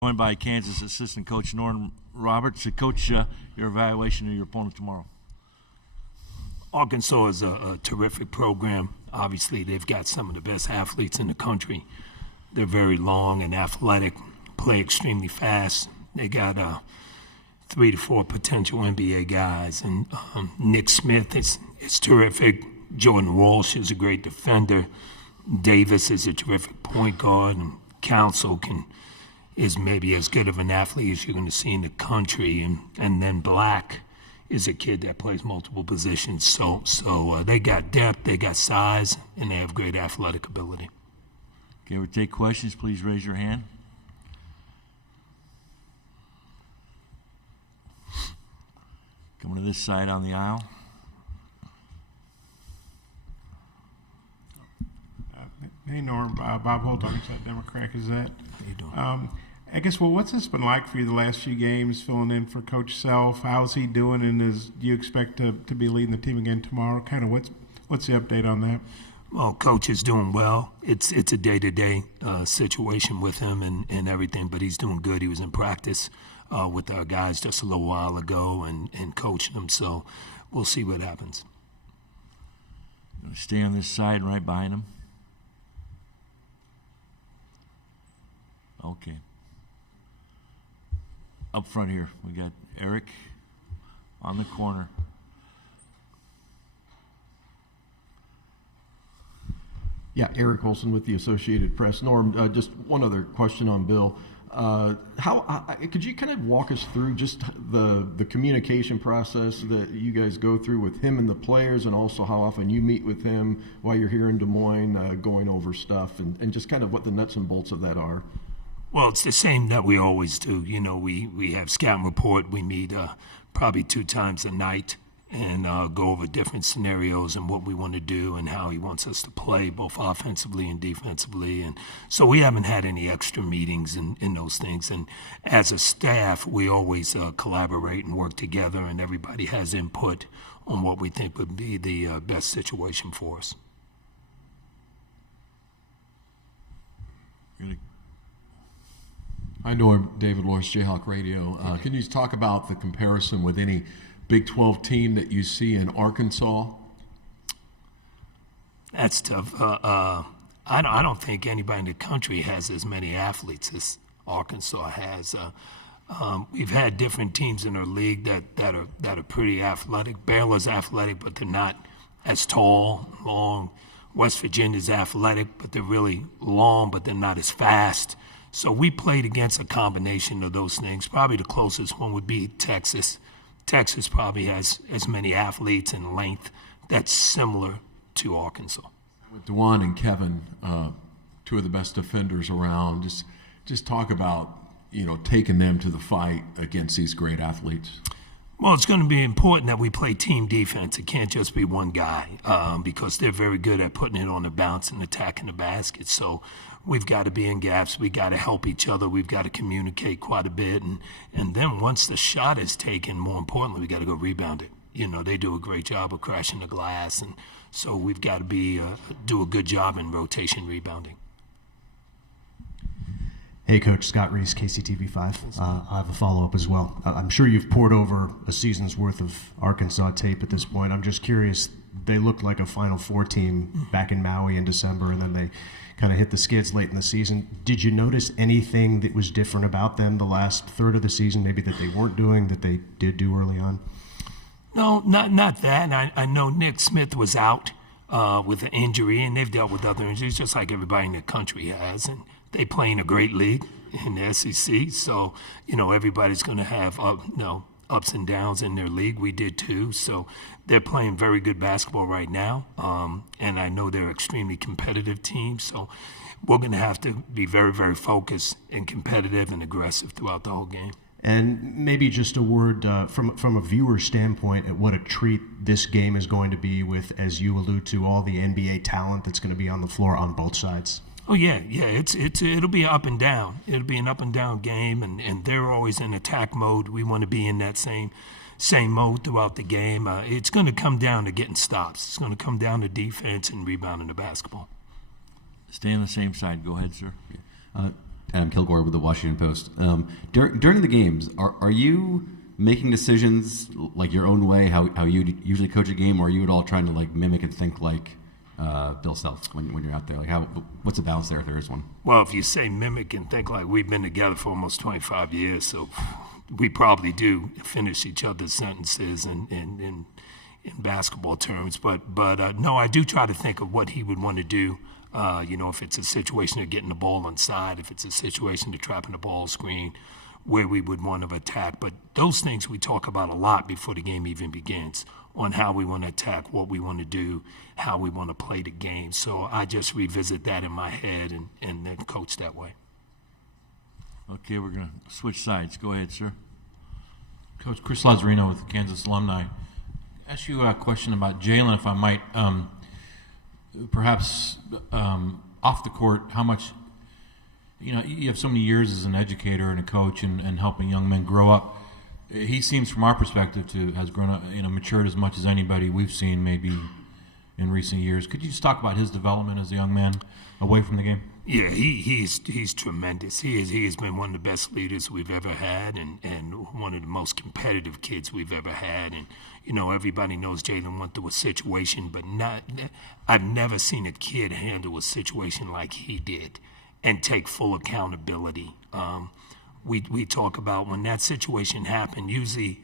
Joined by Kansas assistant coach Norm Roberts. Coach, your evaluation of your opponent tomorrow. Arkansas is a terrific program. Obviously, they've got some of the best athletes in the country. They're very long and athletic, play extremely fast. They got 3 to 4 potential NBA guys. And Nick Smith is terrific. Jordan Walsh is a great defender. Davis is a terrific point guard. And Council is maybe as good of an athlete as you're going to see in the country. And then Black is a kid that plays multiple positions. So they got depth, they got size, and they have great athletic ability. Okay, we'll take questions. Please raise your hand. Coming to this side on the aisle. Hey, Norm. Bob Holt, Arkansas Democrat Gazette. How you doing? I guess, what's this been like for you the last few games, filling in for Coach Self? How's he doing, and do you expect to be leading the team again tomorrow? Kind of what's the update on that? Well, Coach is doing well. It's a day-to-day situation with him and everything, but he's doing good. He was in practice with our guys just a little while ago and coaching them, so we'll see what happens. Stay on this side right behind him. Okay. Up front here, we got Eric on the corner. Yeah, Eric Olson with the Associated Press. Norm, just one other question on Bill. Could you kind of walk us through just the communication process that you guys go through with him and the players, and also how often you meet with him while you're here in Des Moines going over stuff, and just kind of what the nuts and bolts of that are? Well, it's the same that we always do. You know, we have scout and report. We meet probably 2 times a night and go over different scenarios and what we want to do and how he wants us to play, both offensively and defensively. And so we haven't had any extra meetings in those things. And as a staff, we always collaborate and work together, and everybody has input on what we think would be the best situation for us. Hi, Norm. David Lawrence, Jayhawk Radio. Can you talk about the comparison with any Big 12 team that you see in Arkansas? That's tough. I don't think anybody in the country has as many athletes as Arkansas has. We've had different teams in our league that are pretty athletic. Baylor's athletic, but they're not as tall, long. West Virginia's athletic, but they're really long, but they're not as fast. So we played against a combination of those things. Probably the closest one would be Texas. Texas probably has as many athletes and length that's similar to Arkansas. With DeJuan and Kevin, 2 of the best defenders around, just talk about, taking them to the fight against these great athletes. Well, it's going to be important that we play team defense. It can't just be one guy because they're very good at putting it on the bounce and attacking the basket. So we've got to be in gaps. We've got to help each other. We've got to communicate quite a bit. And then once the shot is taken, more importantly, we've got to go rebound it. They do a great job of crashing the glass. And so we've got to do a good job in rotation rebounding. Hey, Coach, Scott Reese, KCTV5. I have a follow-up as well. I'm sure you've poured over a season's worth of Arkansas tape at this point. I'm just curious, they looked like a Final Four team back in Maui in December, and then they kind of hit the skids late in the season. Did you notice anything that was different about them the last third of the season, maybe that they weren't doing, that they did do early on? No, not that. I know Nick Smith was out with an injury, and they've dealt with other injuries just like everybody in the country has. And they play in a great league in the SEC, so everybody's going to have ups and downs in their league. We did too, so they're playing very good basketball right now, and I know they're an extremely competitive team. So we're going to have to be very, very focused and competitive and aggressive throughout the whole game. And maybe just a word from a viewer standpoint at what a treat this game is going to be with, as you allude to, all the NBA talent that's going to be on the floor on both sides. Oh yeah. It'll be up and down. It'll be an up and down game, and they're always in attack mode. We want to be in that same mode throughout the game. It's going to come down to getting stops. It's going to come down to defense and rebounding the basketball. Stay on the same side. Go ahead, sir. Adam Kilgore with the Washington Post. During the games, are you making decisions like your own way, how you usually coach a game, or are you at all trying to like mimic and think like Bill Self when you're out there? Like, what's the balance there if there is one? Well, if you say mimic and think like, we've been together for almost 25 years, so we probably do finish each other's sentences in basketball terms. But no, I do try to think of what he would want to do. If it's a situation of getting the ball inside, if it's a situation of trapping the ball screen, where we would want to attack. But those things we talk about a lot before the game even begins, on how we want to attack, what we want to do, how we want to play the game. So I just revisit that in my head and then coach that way. Okay, we're going to switch sides. Go ahead, sir. Coach Chris Lazzarino with Kansas Alumni. Ask you a question about Jalen, if I might. Perhaps off the court, how much, you have so many years as an educator and a coach and helping young men grow up. He seems, from our perspective, has grown up, matured as much as anybody we've seen maybe in recent years. Could you just talk about his development as a young man away from the game? Yeah, he's tremendous. He has been one of the best leaders we've ever had, and one of the most competitive kids we've ever had. And everybody knows Jalen went through a situation, but I've never seen a kid handle a situation like he did and take full accountability. We talk about when that situation happened, usually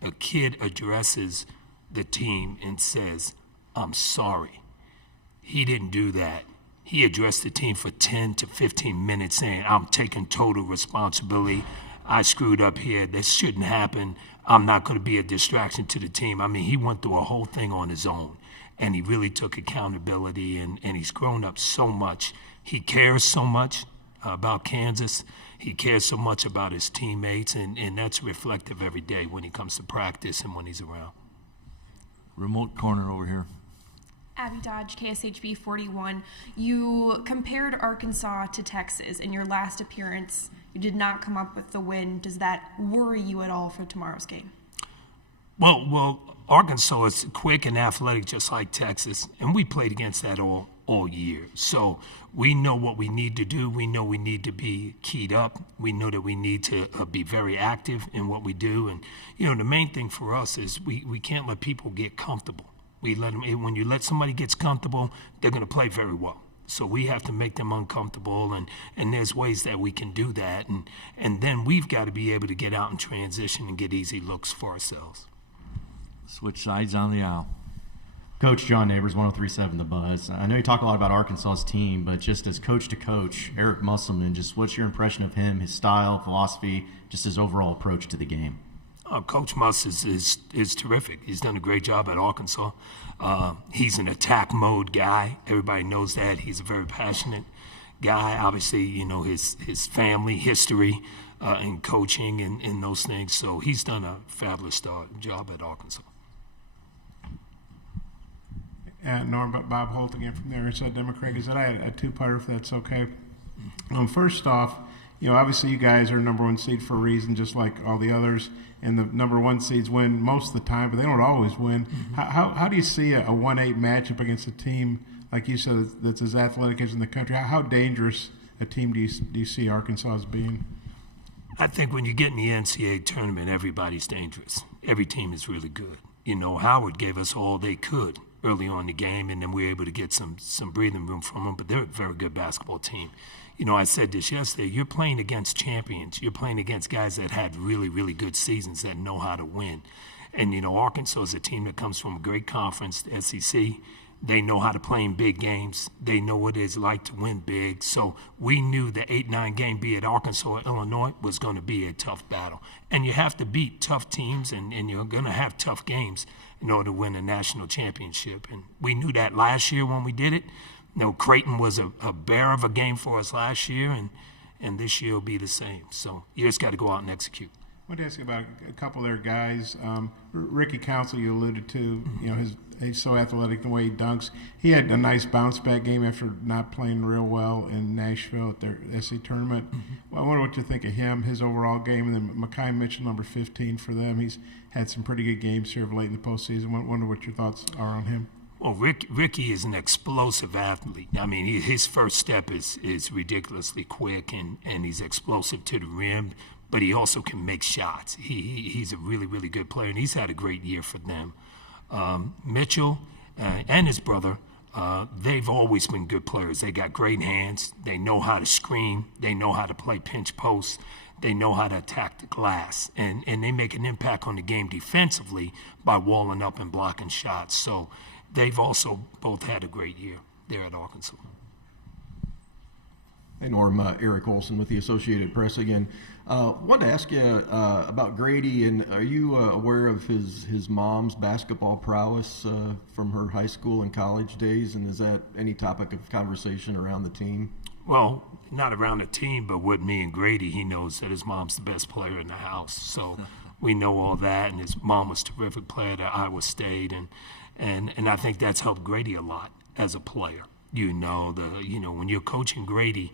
a kid addresses the team and says, "I'm sorry." He didn't do that. He addressed the team for 10 to 15 minutes saying, "I'm taking total responsibility. I screwed up here. This shouldn't happen. I'm not going to be a distraction to the team." I mean, he went through a whole thing on his own, and he really took accountability, and he's grown up so much. He cares so much about Kansas. He cares so much about his teammates, and that's reflective every day when he comes to practice and when he's around. Remote corner over here. Abby Dodge, KSHB 41. You compared Arkansas to Texas in your last appearance. You did not come up with the win. Does that worry you at all for tomorrow's game? Well, Arkansas is quick and athletic just like Texas, and we played against that all year. So we know what we need to do. We know we need to be keyed up. We know that we need to be very active in what we do. And, the main thing for us is we can't let people get comfortable. When you let somebody get comfortable, they're going to play very well. So we have to make them uncomfortable, and there's ways that we can do that. And then we've got to be able to get out and transition and get easy looks for ourselves. Switch sides on the aisle. Coach John Neighbors, 103.7 The Buzz. I know you talk a lot about Arkansas's team, but just as coach to coach, Eric Musselman, just what's your impression of him, his style, philosophy, just his overall approach to the game? Coach Muss is terrific. He's done a great job at Arkansas. He's an attack mode guy. Everybody knows that. He's a very passionate guy. Obviously, his family history in coaching and those things. So he's done a fabulous job at Arkansas. Norm, but Bob Holt again from the Arkansas Democrat. Is that I had a two-parter, if that's okay? First off, obviously you guys are number one seed for a reason, just like all the others, and the number one seeds win most of the time, but they don't always win. Mm-hmm. How do you see a 1-8 matchup against a team, like you said, that's as athletic as in the country? How dangerous a team do you see Arkansas as being? I think when you get in the NCAA tournament, everybody's dangerous. Every team is really good. Howard gave us all they could early on in the game, and then we were able to get some breathing room from them, but they're a very good basketball team. I said this yesterday, you're playing against champions. You're playing against guys that had really, really good seasons that know how to win. And, Arkansas is a team that comes from a great conference, the SEC. They know how to play in big games. They know what it's like to win big. So we knew the 8-9 game, be it Arkansas or Illinois, was going to be a tough battle. And you have to beat tough teams, and you're going to have tough games in order to win a national championship. And we knew that last year when we did it. Creighton was a bear of a game for us last year, and this year will be the same. So you just got to go out and execute. I want to ask you about a couple of their guys. Ricky Council, you alluded to, he's so athletic the way he dunks. He had a nice bounce back game after not playing real well in Nashville at their SC tournament. Mm-hmm. Well, I wonder what you think of him, his overall game, and then Mekhi Mitchell, number 15 for them. He's had some pretty good games here of late in the postseason. I wonder what your thoughts are on him. Well, Ricky is an explosive athlete. I mean, his first step is ridiculously quick, and he's explosive to the rim, but he also can make shots. He's a really, really good player, and he's had a great year for them. Mitchell and his brother, they've always been good players. They got great hands. They know how to screen. They know how to play pinch posts. They know how to attack the glass, and they make an impact on the game defensively by walling up and blocking shots. So they've also both had a great year there at Arkansas. Hey, Norm, Eric Olson with the Associated Press again. Wanted to ask you about Grady, and are you aware of his mom's basketball prowess from her high school and college days, and is that any topic of conversation around the team? Well, not around the team, but with me and Grady, he knows that his mom's the best player in the house. So we know all that, and his mom was a terrific player at Iowa State, and I think that's helped Grady a lot as a player. When you're coaching Grady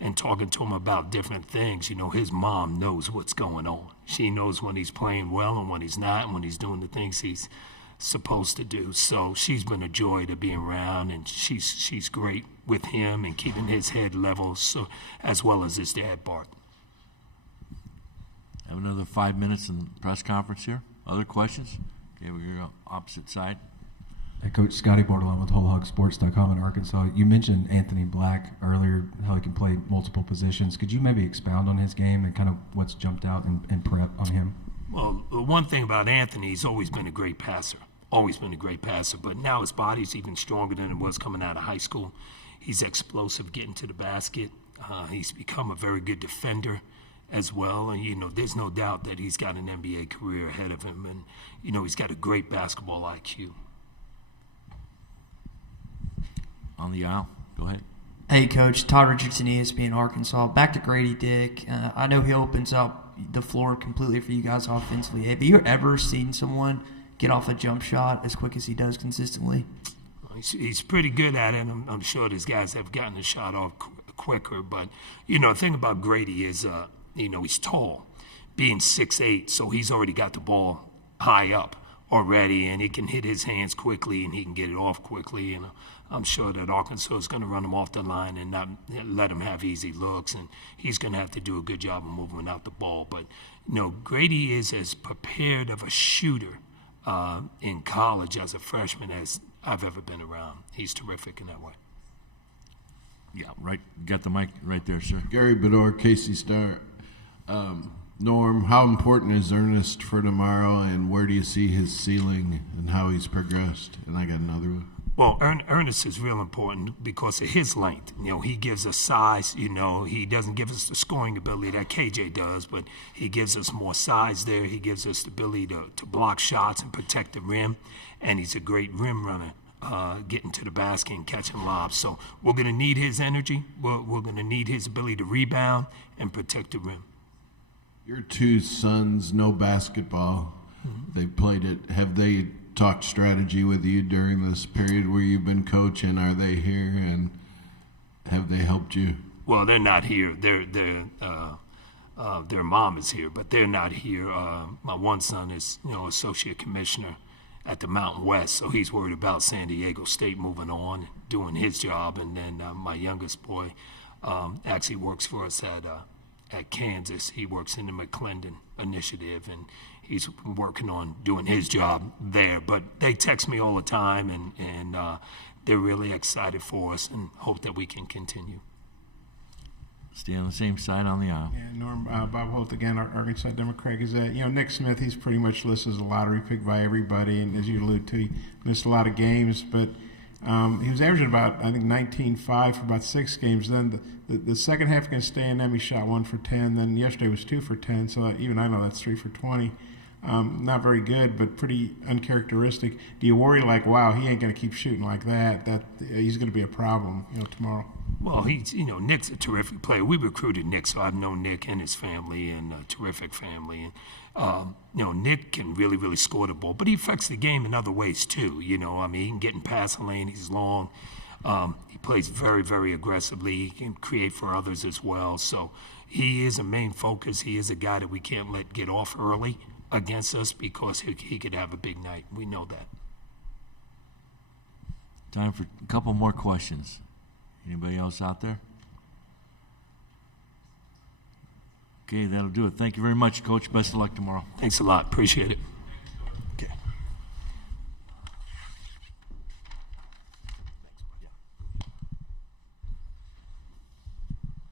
and talking to him about different things, his mom knows what's going on. She knows when he's playing well and when he's not, and when he's doing the things he's supposed to do. So she's been a joy to be around, and she's great with him and keeping his head level, so as well as his dad, Bart. Have another 5 minutes in the press conference here. Other questions? Okay, we're here on opposite side. Hey, Coach Scotty Bordelon with WholeHogSports.com in Arkansas. You mentioned Anthony Black earlier, how he can play multiple positions. Could you maybe expound on his game and kind of what's jumped out in prep on him? Well, the one thing about Anthony, he's always been a great passer. But now his body's even stronger than it was coming out of high school. He's explosive getting to the basket. He's become a very good defender as well. And, there's no doubt that he's got an NBA career ahead of him. And, he's got a great basketball IQ. On the aisle. Go ahead. Hey, Coach. Todd Richardson, ESPN Arkansas. Back to Grady Dick. I know he opens up the floor completely for you guys offensively. Have you ever seen someone get off a jump shot as quick as he does consistently? He's pretty good at it. I'm sure these guys have gotten the shot off quicker. But, the thing about Grady is, he's tall, being 6'8", so he's already got the ball high up already, and he can hit his hands quickly, and he can get it off quickly. And I'm sure that Arkansas is going to run him off the line and not let him have easy looks, and he's going to have to do a good job of moving out the ball. But, Grady is as prepared of a shooter in college as a freshman as I've ever been around. He's terrific in that way. Yeah, right. Got the mic right there, sir. Gary Bedore, Casey Star. Norm, how important is Ernest for tomorrow, and where do you see his ceiling and how he's progressed? And I got another one. Well, Ernest is real important because of his length. He gives us size. He doesn't give us the scoring ability that KJ does, but he gives us more size there. He gives us the ability to block shots and protect the rim, and he's a great rim runner, getting to the basket and catching lobs. So we're going to need his energy. We're going to need his ability to rebound and protect the rim. Your two sons know basketball. Mm-hmm. They played it. Have they talked strategy with you during this period where you've been coaching? Are they here, and have they helped you? Well, they're not here. Their mom is here, but they're not here. My one son is, associate commissioner at the Mountain West, so he's worried about San Diego State moving on, doing his job, and then my youngest boy actually works for us at Kansas. He works in the McClendon Initiative, and he's working on doing his job there. But they text me all the time, and they're really excited for us and hope that we can continue. Stay on the same side on the aisle. Yeah, Norm, Bob Holt again, Arkansas Democrat Gazette. Nick Smith, he's pretty much listed as a lottery pick by everybody, and as you allude to, he missed a lot of games, but he was averaging about, I think, 19.5 for about 6 games. Then the second half against A&M, he shot 1 for 10. Then yesterday was 2 for 10. So even I know that's 3 for 20. Not very good, but pretty uncharacteristic. Do you worry wow, he ain't going to keep shooting like that? That he's going to be a problem, tomorrow. Well, Nick's a terrific player. We recruited Nick, so I've known Nick and his family, and a terrific family. And Nick can really, really score the ball, but he affects the game in other ways too. He can get in passing lane. He's long. He plays very, very aggressively. He can create for others as well. So he is a main focus. He is a guy that we can't let get off early against us because he could have a big night. We know that. Time for a couple more questions. Anybody else out there? Okay, that'll do it. Thank you very much, Coach. Best of luck tomorrow. Thanks a lot. Appreciate it.